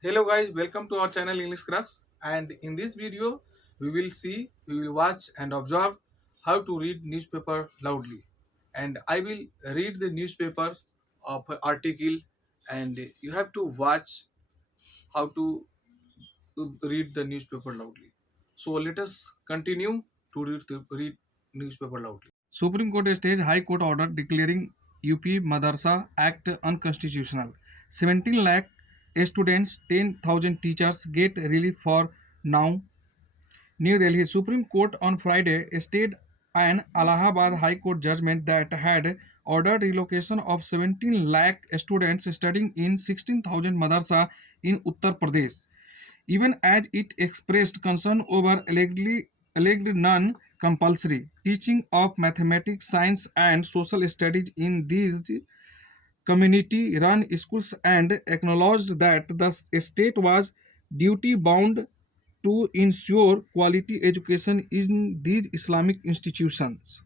Hello guys, welcome to our channel English Crux, and in this video we will watch and observe how to read newspaper loudly. And I will read the newspaper of article, and you have to watch how to read the newspaper loudly. So let us continue to read newspaper loudly. Supreme Court states High Court order declaring UP Madarsa Act unconstitutional. 17 lakh students, 10,000 teachers get relief for now. New Delhi Supreme Court on Friday stayed an Allahabad High Court judgment that had ordered relocation of 17 lakh students studying in 16,000 madarsa in Uttar Pradesh, even as it expressed concern over alleged non-compulsory teaching of mathematics, science, and social studies in these community-run schools and acknowledged that the state was duty-bound to ensure quality education in these Islamic institutions,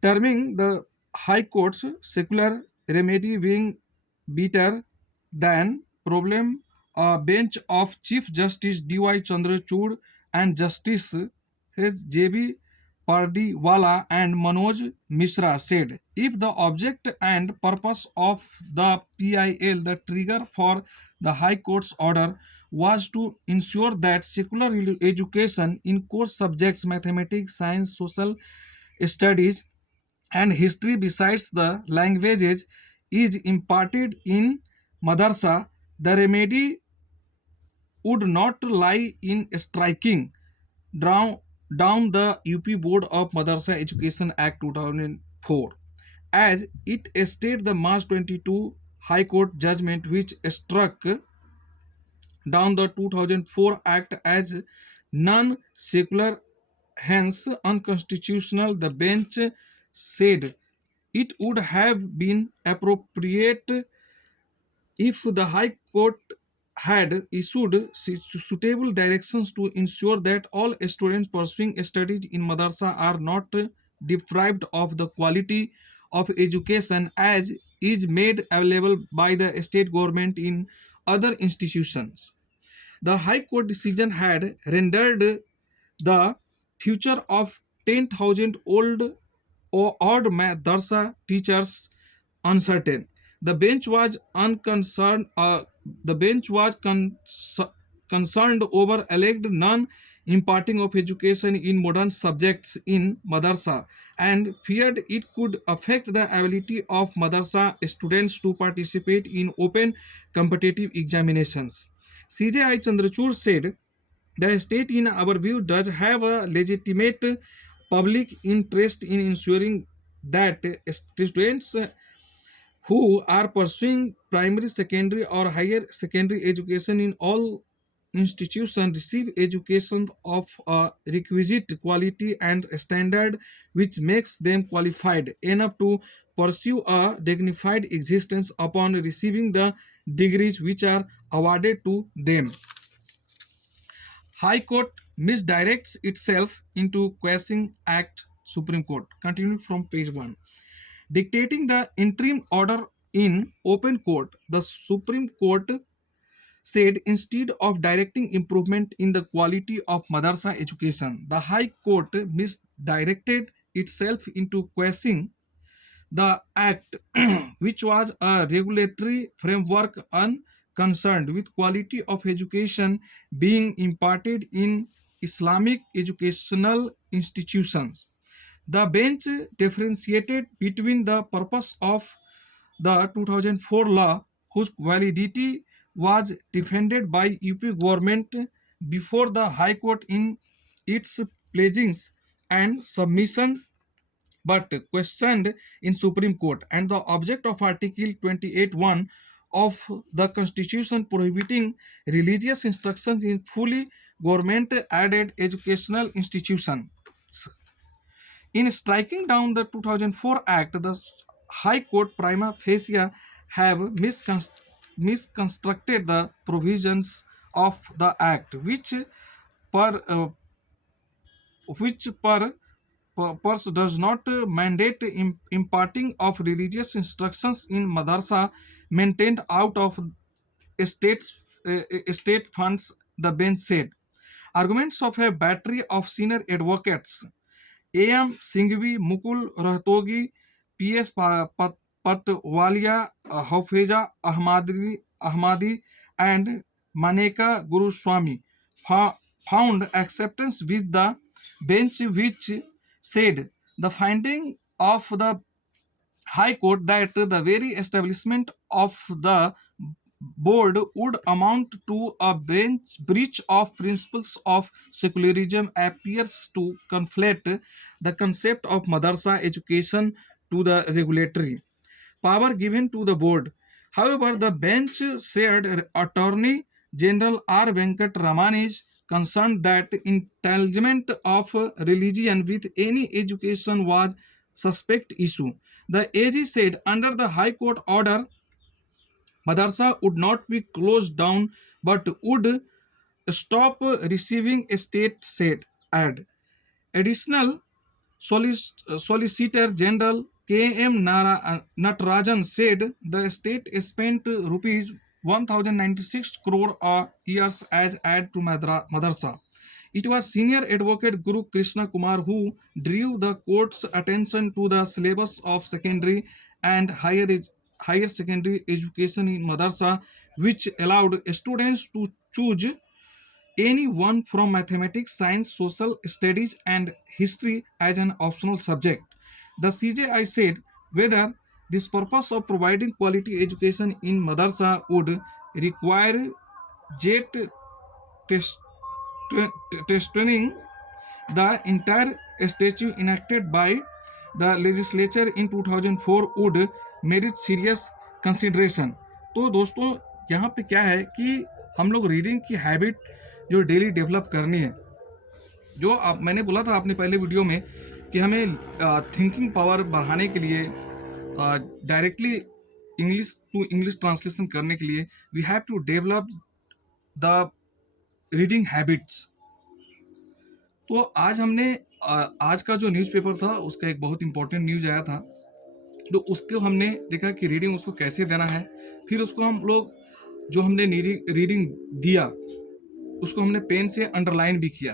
terming the High Court's secular remedy being better than problem. A bench of Chief Justice D.Y. Chandrachud and Justice J.B. Pardiwala and Manoj Mishra said, if the object and purpose of the PIL, the trigger for the High Court's order, was to ensure that secular education in core subjects mathematics, science, social studies, and history besides the languages is imparted in madarsa, the remedy would not lie in striking down, down the UP Board of Madarsa Education Act 2004, as it stated the March 22 High Court judgment which struck down the 2004 Act as non-secular, hence unconstitutional. The bench said it would have been appropriate if the High Court had issued suitable directions to ensure that all students pursuing studies in madrasa are not deprived of the quality of education as is made available by the state government in other institutions. The High Court decision had rendered the future of 10,000 odd madrasa teachers uncertain. The bench was unconcerned. The bench was concerned over alleged non-imparting of education in modern subjects in madrasa and feared it could affect the ability of madrasa students to participate in open competitive examinations. CJI Chandrachud said, the state, in our view, does have a legitimate public interest in ensuring that students who are pursuing primary, secondary, or higher secondary education in all institutions receive education of a requisite quality and standard which makes them qualified enough to pursue a dignified existence upon receiving the degrees which are awarded to them. High Court misdirects itself into quashing Act. Supreme Court. Continued from page 1. Dictating the interim order in open court, the Supreme Court said instead of directing improvement in the quality of madrasa education, the High Court misdirected itself into quashing the Act, which was a regulatory framework concerned with quality of education being imparted in Islamic educational institutions. The bench differentiated between the purpose of the 2004 law, whose validity was defended by UP government before the High Court in its pledgings and submission, but questioned in Supreme Court, and the object of Article 28(1) of the Constitution prohibiting religious instructions in fully government aided educational institutions. In striking down the 2004 Act, the High Court prima facie have misconstructed the provisions of the Act, per which purpose does not mandate imparting of religious instructions in madrasa maintained out of states state funds, the bench said. Arguments of a battery of senior advocates A.M. Singhvi, Mukul Rohtogi, P.S. Patwalia, Hafiza Ahmadi, and Maneka Guruswamy found acceptance with the bench, which said the finding of the High Court that the very establishment of the board would amount to a breach of principles of secularism appears to conflate the concept of madrasa education to the regulatory power given to the board. However, the bench said Attorney General R. Venkat Raman is concerned that entanglement of religion with any education was suspect issue. The AG said under the High Court order, Madarsa would not be closed down but would stop receiving state aid. Additional Solicitor General K.M. Natarajan said the state spent rupees 1096 crore a years as aid to Madarsa. It was senior advocate Guru Krishna Kumar who drew the court's attention to the syllabus of secondary and higher secondary education in Madarsa, which allowed students to choose any one from mathematics, science, social studies, and history as an optional subject. The CJI said whether this purpose of providing quality education in madrasa would require jet test, testing the entire statute enacted by the legislature in 2004 would merit serious consideration. तो दोस्तों यहाँ पे क्या है कि हम लोग reading की हैबिट जो डेली डेवलप करनी है, जो आप मैंने बोला था अपने पहले वीडियो में कि हमें थिंकिंग पावर बढ़ाने के लिए directly English to English translation करने के लिए we have to develop the reading habits. तो आज हमने आज का जो न्यूज़पेपर था उसका एक बहुत इंपॉर्टेंट न्यूज़ आया था, तो उसको हमने देखा कि रीडिंग उसको कैसे देना है. फिर उसको हम लोग जो हमने रीडिंग दिया उसको हमने पेन से अंडरलाइन भी किया.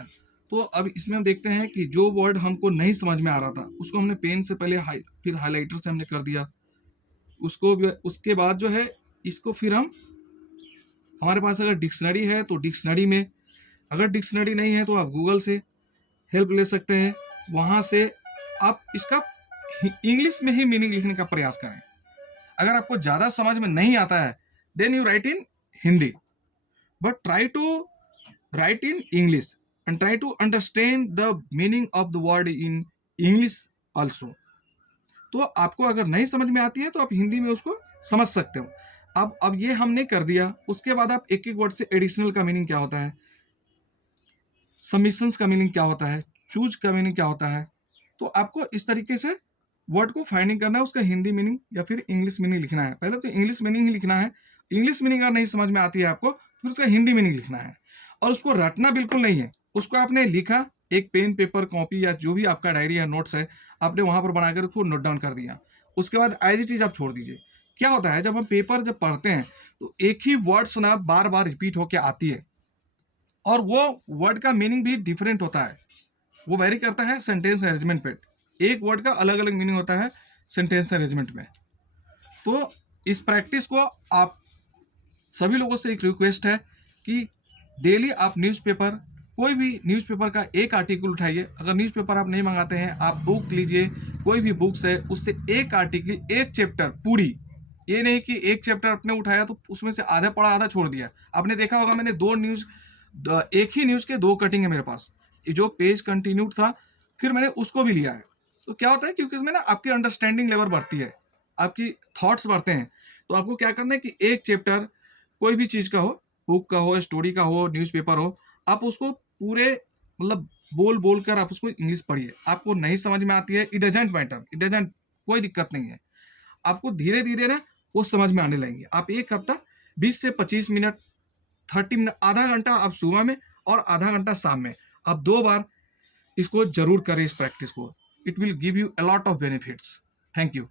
तो अब इसमें हम देखते हैं कि जो वर्ड हमको नहीं समझ में आ रहा था उसको हमने पेन से पहले फिर हाईलाइटर से हमने कर दिया. उसके बाद जो है इसको फिर हम हमारे पास अगर डिक्शनरी है तो डिक्शनरी में, अगर डिक्शनरी नहीं है तो आप गूगल से हेल्प ले सकते हैं. वहाँ से आप इसका इंग्लिश में ही मीनिंग लिखने का प्रयास करें. अगर आपको ज़्यादा समझ में नहीं आता है then you write in Hindi, but try to write in English and try to understand the meaning of the word in English also. तो आपको अगर नहीं समझ में आती है तो आप हिंदी में उसको समझ सकते हो. अब ये हमने कर दिया. उसके बाद आप एक एक वर्ड से एडिशनल का मीनिंग क्या होता है, सबमिशंस का मीनिंग क्या होता है, चूज का मीनिंग क्या होता है, तो आपको इस तरीके से वर्ड को फाइंडिंग करना है, उसका हिंदी मीनिंग या फिर इंग्लिश मीनिंग लिखना है. पहले तो इंग्लिश मीनिंग ही लिखना है. इंग्लिश मीनिंग अगर नहीं समझ में आती है आपको फिर उसका हिंदी मीनिंग लिखना है. और उसको रटना बिल्कुल नहीं है. उसको आपने लिखा, एक पेन पेपर कॉपी या जो भी आपका डायरी या नोट्स है आपने वहाँ पर बनाकर उसको नोट डाउन कर दिया. उसके बाद एज इट इज आप छोड़ दीजिए. क्या होता है जब हम पेपर जब पढ़ते हैं तो एक ही वर्ड्स ना बार बार रिपीट होकर आती है और वो वर्ड का मीनिंग भी डिफरेंट होता है. वो वेरी करता है सेंटेंस अरेंजमेंट पे. एक वर्ड का अलग अलग मीनिंग होता है सेंटेंस अरेंजमेंट में. तो इस प्रैक्टिस को आप सभी लोगों से एक रिक्वेस्ट है कि डेली आप न्यूज़पेपर, कोई भी न्यूज़पेपर का एक आर्टिकल उठाइए. अगर न्यूज़पेपर आप नहीं मंगाते हैं आप बुक लीजिए, कोई भी बुक्स है उससे एक आर्टिकल, एक चैप्टर पूरी. ये नहीं कि एक चैप्टर आपने उठाया तो उसमें से आधा पढ़ा आधा छोड़ दिया. आपने देखा होगा मैंने एक ही न्यूज़ के 2 कटिंग है मेरे पास. जो पेज कंटिन्यूड था फिर मैंने उसको भी लिया है. तो क्या होता है क्योंकि इसमें ना आपकी अंडरस्टैंडिंग लेवल बढ़ती है, आपकी थॉट्स बढ़ते हैं. तो आपको क्या करना है कि एक चैप्टर कोई भी चीज़ का हो, बुक का हो, स्टोरी का हो, न्यूज़पेपर हो, आप उसको पूरे मतलब बोल कर आप उसको इंग्लिश पढ़िए. आपको नहीं समझ में आती है, इट डजंट मैटर, कोई दिक्कत नहीं है. आपको धीरे धीरे ना वो समझ में आने लगेंगे. आप एक हफ्ता 20 से 25 मिनट, 30 मिनट, आधा घंटा आप सुबह में और आधा घंटा शाम में, आप 2 बार इसको जरूर करें इस प्रैक्टिस को. It will give you a lot of benefits. Thank you.